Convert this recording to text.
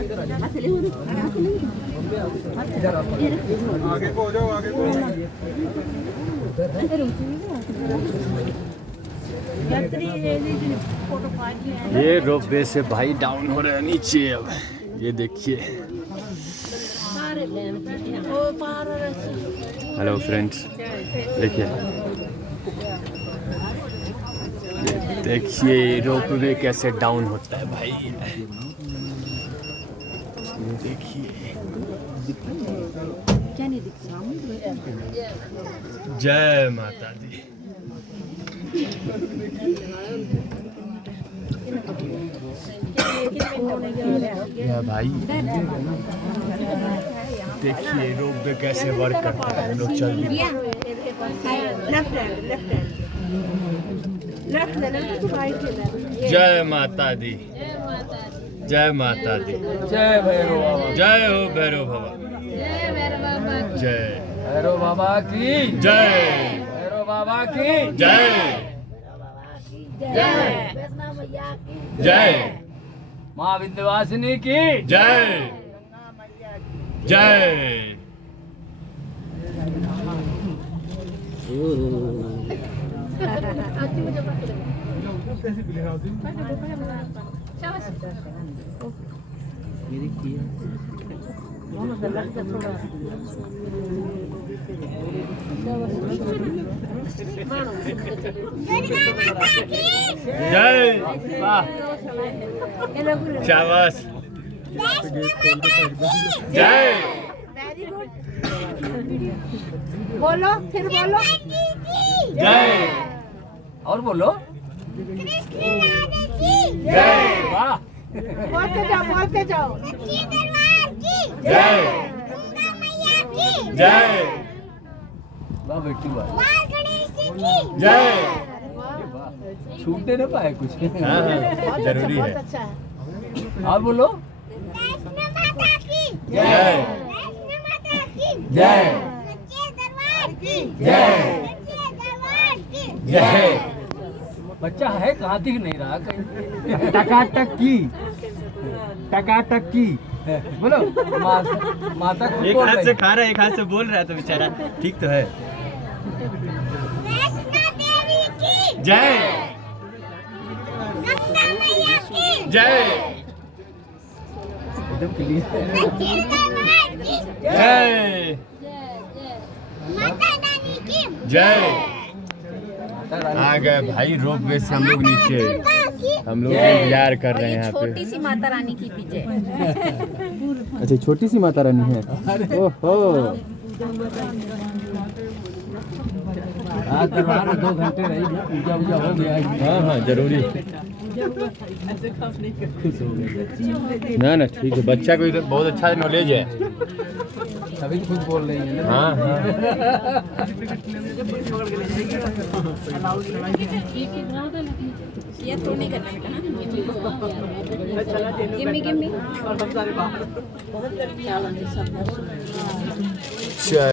आगे को हो जाओ, आगे को। ये रोपवे से भाई डाउन हो रहा है नीचे। अब ये देखिए। हेलो फ्रेंड्स, देखिए देखिए रोपवे कैसे डाउन होता है भाई। देखिए, जय माता दी। या भाई देखिए रोपवे कैसे वर्क करता है। लोग चल जय माता दी, जय माता दी, जय भैरव बाबा, जय हो भैरव बाबा, जय भैरव बाबा की जय, भैरव बाबा की जय जय, माँ विंध्यवासिनी की जय जय। जय, वाह, शाबाश, जय। बोलो, फिर बोलो। जय, और बोलो जय, वाह, बोलते जाओ, बोलते जाओ। जय जय, वाह बेटी वाह, जय। छूटने न पाए कुछ। हाँ हाँ, जरूरी है। अच्छा है। और बोलो जय जय जय जय। बच्चा है कहाँ दिख नहीं रहा कहीं। टकाटक की, टकाटक की बोलो। माता खुद एक बोल हाथ रही। से खा रहा है, एक हाथ से बोल रहा है, तो बेचारा ठीक तो है। जय जय एकदम क्लियर। जय जय। आ गए भाई रोपवे से हम लोग नीचे। हम लोग इंतजार कर रहे हैं यहाँ पे। छोटी सी माता रानी की पीछे। अच्छा, छोटी सी माता रानी है। ओहो, आज दरबार में 2 घंटे रही, पूजा वूजा हो गया। हाँ हाँ जरूरी। ना ना ठीक है, बच्चा को इधर बहुत अच्छा नॉलेज है। अभी खुद बोल रही है ना। हाँ हाँ ये तो नहीं करना बेटा ना। Gimme gimme. चल।